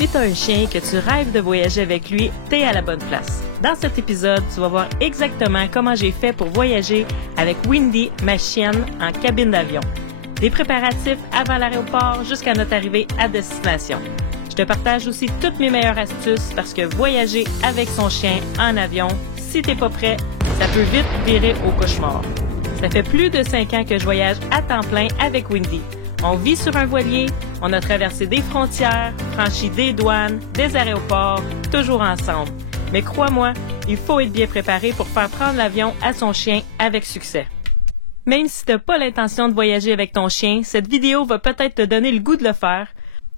Si tu as un chien et que tu rêves de voyager avec lui, t'es à la bonne place. Dans cet épisode, tu vas voir exactement comment j'ai fait pour voyager avec Windy, ma chienne, en cabine d'avion. Des préparatifs avant l'aéroport jusqu'à notre arrivée à destination. Je te partage aussi toutes mes meilleures astuces parce que voyager avec son chien en avion, si t'es pas prêt, ça peut vite virer au cauchemar. Ça fait plus de 5 ans que je voyage à temps plein avec Windy. On vit sur un voilier, on a traversé des frontières, franchi des douanes, des aéroports, toujours ensemble. Mais crois-moi, il faut être bien préparé pour faire prendre l'avion à son chien avec succès. Même si tu n'as pas l'intention de voyager avec ton chien, cette vidéo va peut-être te donner le goût de le faire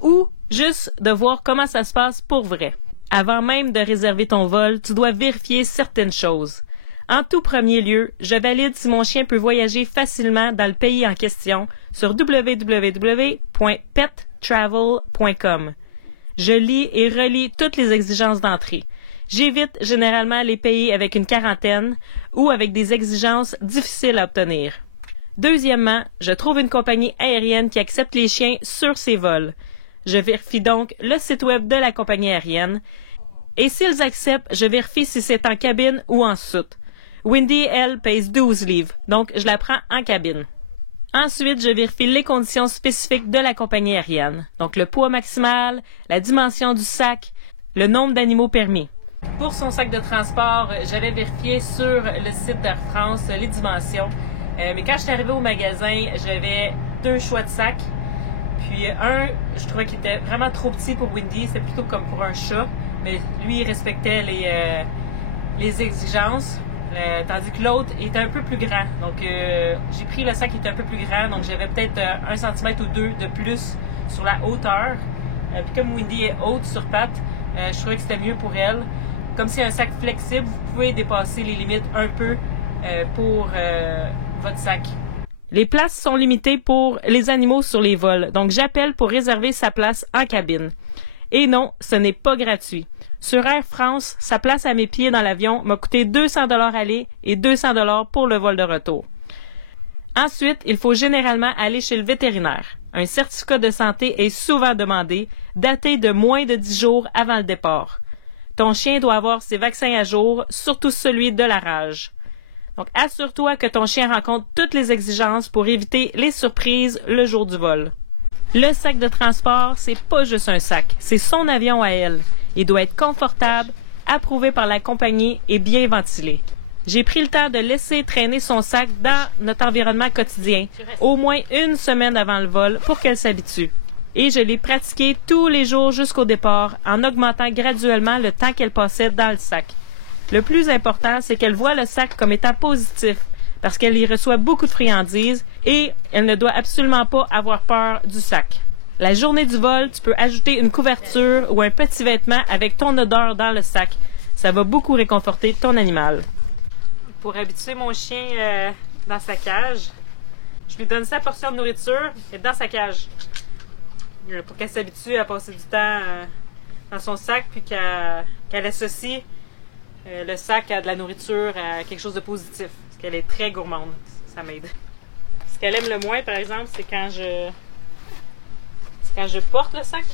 ou juste de voir comment ça se passe pour vrai. Avant même de réserver ton vol, tu dois vérifier certaines choses. En tout premier lieu, je valide si mon chien peut voyager facilement dans le pays en question sur www.pettravel.com. Je lis et relis toutes les exigences d'entrée. J'évite généralement les pays avec une quarantaine ou avec des exigences difficiles à obtenir. Deuxièmement, je trouve une compagnie aérienne qui accepte les chiens sur ses vols. Je vérifie donc le site web de la compagnie aérienne et s'ils acceptent, je vérifie si c'est en cabine ou en soute. Windy, elle, pèse 12 livres, donc je la prends en cabine. Ensuite, je vérifie les conditions spécifiques de la compagnie aérienne, donc le poids maximal, la dimension du sac, le nombre d'animaux permis. Pour son sac de transport, j'avais vérifié sur le site d'Air France les dimensions, mais quand je suis arrivée au magasin, j'avais 2 choix de sacs. Puis un, je trouvais qu'il était vraiment trop petit pour Windy, c'était plutôt comme pour un chat, mais lui, il respectait les exigences. Tandis que l'autre était un peu plus grand. Donc, j'ai pris le sac qui était un peu plus grand. Donc, j'avais peut-être 1 cm ou 2 de plus sur la hauteur. Puis comme Windy est haute sur pattes, je trouvais que c'était mieux pour elle. Comme c'est un sac flexible, vous pouvez dépasser les limites un peu pour votre sac. Les places sont limitées pour les animaux sur les vols. Donc, j'appelle pour réserver sa place en cabine. Et non, ce n'est pas gratuit. Sur Air France, sa place à mes pieds dans l'avion m'a coûté 200 $ aller et 200 $ pour le vol de retour. Ensuite, il faut généralement aller chez le vétérinaire. Un certificat de santé est souvent demandé, daté de moins de 10 jours avant le départ. Ton chien doit avoir ses vaccins à jour, surtout celui de la rage. Donc, assure-toi que ton chien rencontre toutes les exigences pour éviter les surprises le jour du vol. Le sac de transport, c'est pas juste un sac, c'est son avion à elle. Il doit être confortable, approuvé par la compagnie et bien ventilé. J'ai pris le temps de laisser traîner son sac dans notre environnement quotidien, au moins 1 semaine avant le vol pour qu'elle s'habitue. Et je l'ai pratiqué tous les jours jusqu'au départ, en augmentant graduellement le temps qu'elle passait dans le sac. Le plus important, c'est qu'elle voit le sac comme étant positif, parce qu'elle y reçoit beaucoup de friandises et elle ne doit absolument pas avoir peur du sac. La journée du vol, tu peux ajouter une couverture ou un petit vêtement avec ton odeur dans le sac. Ça va beaucoup réconforter ton animal. Pour habituer mon chien dans sa cage, je lui donne sa portion de nourriture et dans sa cage. Pour qu'elle s'habitue à passer du temps dans son sac puis qu'elle associe le sac à de la nourriture à quelque chose de positif. Parce qu'elle est très gourmande. Ça m'aide. Ce qu'elle aime le moins, par exemple, c'est quand je porte le sac.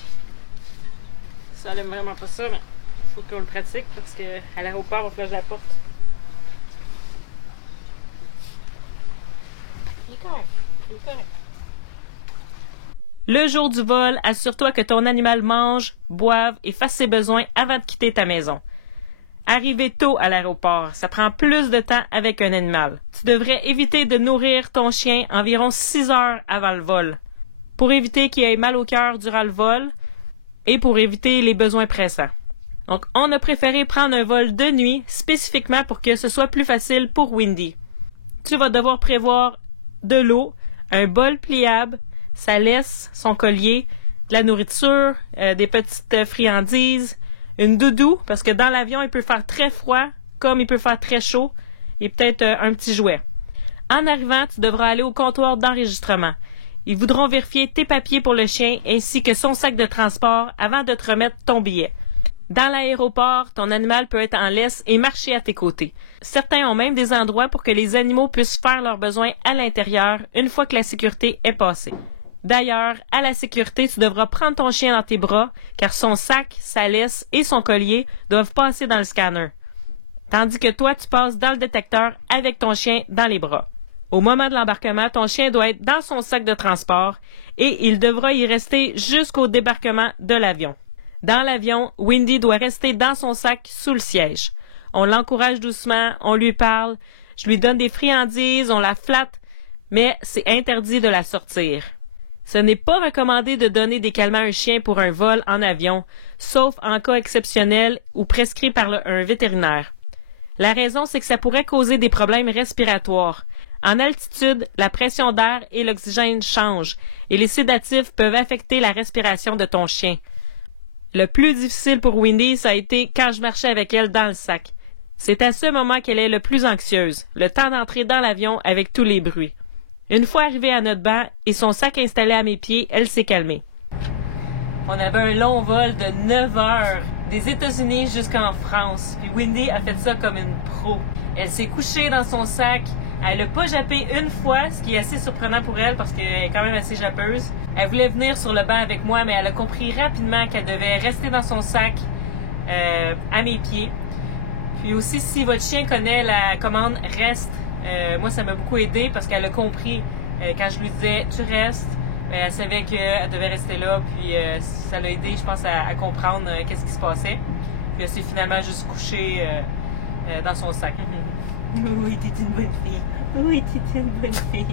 Ça, elle aime vraiment pas ça, mais il faut qu'on le pratique parce qu'à l'aéroport, on flush la porte. Il est correct. Le jour du vol, assure-toi que ton animal mange, boive et fasse ses besoins avant de quitter ta maison. Arriver tôt à l'aéroport, ça prend plus de temps avec un animal. Tu devrais éviter de nourrir ton chien environ 6 heures avant le vol, pour éviter qu'il ait mal au cœur durant le vol et pour éviter les besoins pressants. Donc, on a préféré prendre un vol de nuit spécifiquement pour que ce soit plus facile pour Windy. Tu vas devoir prévoir de l'eau, un bol pliable, sa laisse, son collier, de la nourriture, des petites friandises, une doudou, parce que dans l'avion, il peut faire très froid, comme il peut faire très chaud, et peut-être un petit jouet. En arrivant, tu devras aller au comptoir d'enregistrement. Ils voudront vérifier tes papiers pour le chien ainsi que son sac de transport avant de te remettre ton billet. Dans l'aéroport, ton animal peut être en laisse et marcher à tes côtés. Certains ont même des endroits pour que les animaux puissent faire leurs besoins à l'intérieur une fois que la sécurité est passée. D'ailleurs, à la sécurité, tu devras prendre ton chien dans tes bras, car son sac, sa laisse et son collier doivent passer dans le scanner. Tandis que toi, tu passes dans le détecteur avec ton chien dans les bras. Au moment de l'embarquement, ton chien doit être dans son sac de transport et il devra y rester jusqu'au débarquement de l'avion. Dans l'avion, Windy doit rester dans son sac sous le siège. On l'encourage doucement, on lui parle, je lui donne des friandises, on la flatte, mais c'est interdit de la sortir. Ce n'est pas recommandé de donner des calmants à un chien pour un vol en avion, sauf en cas exceptionnel ou prescrit par un vétérinaire. La raison, c'est que ça pourrait causer des problèmes respiratoires. En altitude, la pression d'air et l'oxygène changent et les sédatifs peuvent affecter la respiration de ton chien. Le plus difficile pour Windy, ça a été quand je marchais avec elle dans le sac. C'est à ce moment qu'elle est le plus anxieuse, le temps d'entrer dans l'avion avec tous les bruits. Une fois arrivée à notre banc et son sac installé à mes pieds, elle s'est calmée. On avait un long vol de 9 heures, des États-Unis jusqu'en France. Puis Windy a fait ça comme une pro. Elle s'est couchée dans son sac. Elle n'a pas jappé une fois, ce qui est assez surprenant pour elle parce qu'elle est quand même assez jappeuse. Elle voulait venir sur le banc avec moi, mais elle a compris rapidement qu'elle devait rester dans son sac à mes pieds. Puis aussi, si votre chien connaît la commande « reste », moi, ça m'a beaucoup aidé parce qu'elle a compris quand je lui disais « tu restes », elle savait qu'elle devait rester là. Puis ça l'a aidé, je pense, à comprendre qu'est-ce qui se passait. Puis elle s'est finalement juste couchée dans son sac. Oui, t'es une bonne fille. Oui, t'es une bonne fille.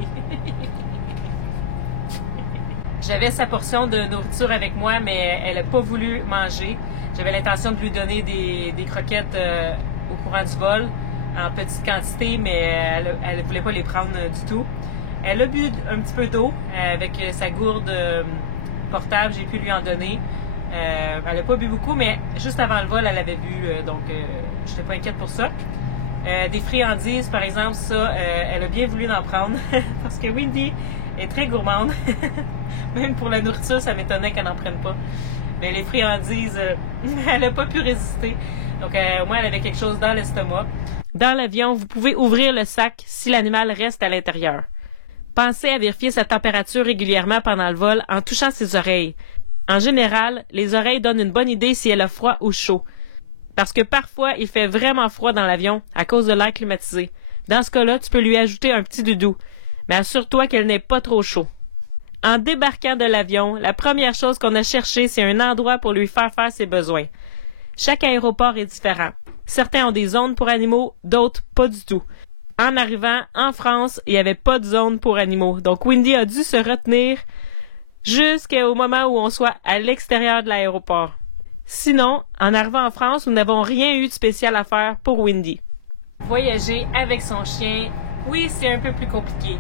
J'avais sa portion de nourriture avec moi, mais elle n'a pas voulu manger. J'avais l'intention de lui donner des croquettes au courant du vol, en petite quantité, mais elle ne voulait pas les prendre du tout. Elle a bu un petit peu d'eau avec sa gourde portable, j'ai pu lui en donner. Elle n'a pas bu beaucoup, mais juste avant le vol, elle avait bu, donc je n'étais pas inquiète pour ça. Des friandises, par exemple, ça, elle a bien voulu en prendre parce que Windy est très gourmande. Même pour la nourriture, ça m'étonnait qu'elle n'en prenne pas. Mais les friandises, elle n'a pas pu résister. Donc, au moins, elle avait quelque chose dans l'estomac. Dans l'avion, vous pouvez ouvrir le sac si l'animal reste à l'intérieur. Pensez à vérifier sa température régulièrement pendant le vol en touchant ses oreilles. En général, les oreilles donnent une bonne idée si elle a froid ou chaud. Parce que parfois, il fait vraiment froid dans l'avion à cause de l'air climatisé. Dans ce cas-là, tu peux lui ajouter un petit doudou. Mais assure-toi qu'elle n'ait pas trop chaud. En débarquant de l'avion, la première chose qu'on a cherché, c'est un endroit pour lui faire ses besoins. Chaque aéroport est différent. Certains ont des zones pour animaux, d'autres pas du tout. En arrivant en France, il n'y avait pas de zone pour animaux. Donc Windy a dû se retenir jusqu'au moment où on soit à l'extérieur de l'aéroport. Sinon, en arrivant en France, nous n'avons rien eu de spécial à faire pour Windy. Voyager avec son chien, oui, c'est un peu plus compliqué.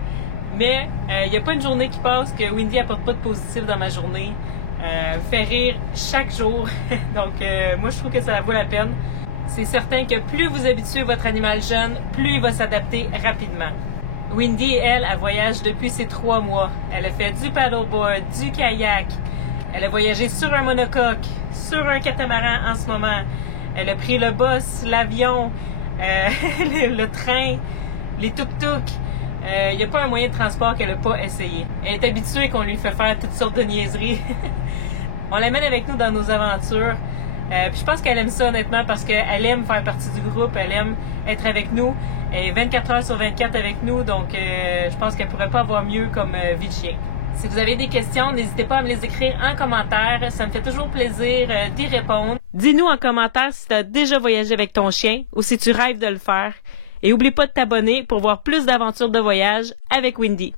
Mais il n'y a pas une journée qui passe que Windy n'apporte pas de positif dans ma journée. Me fait rire chaque jour. Donc, moi, je trouve que ça vaut la peine. C'est certain que plus vous habituez votre animal jeune, plus il va s'adapter rapidement. Windy, elle voyage depuis ses 3 mois. Elle a fait du paddleboard, du kayak. Elle a voyagé sur un monocoque, sur un catamaran en ce moment. Elle a pris le bus, l'avion, le train, les tuk-tuk. Il n'y a pas un moyen de transport qu'elle n'a pas essayé. Elle est habituée qu'on lui fait faire toutes sortes de niaiseries. On l'amène avec nous dans nos aventures. Puis je pense qu'elle aime ça honnêtement parce qu'elle aime faire partie du groupe, elle aime être avec nous. Elle est 24 heures sur 24 avec nous, donc je pense qu'elle pourrait pas avoir mieux comme vie de chien. Si vous avez des questions, n'hésitez pas à me les écrire en commentaire. Ça me fait toujours plaisir d'y répondre. Dis-nous en commentaire si tu as déjà voyagé avec ton chien ou si tu rêves de le faire. Et oublie pas de t'abonner pour voir plus d'aventures de voyage avec Windy.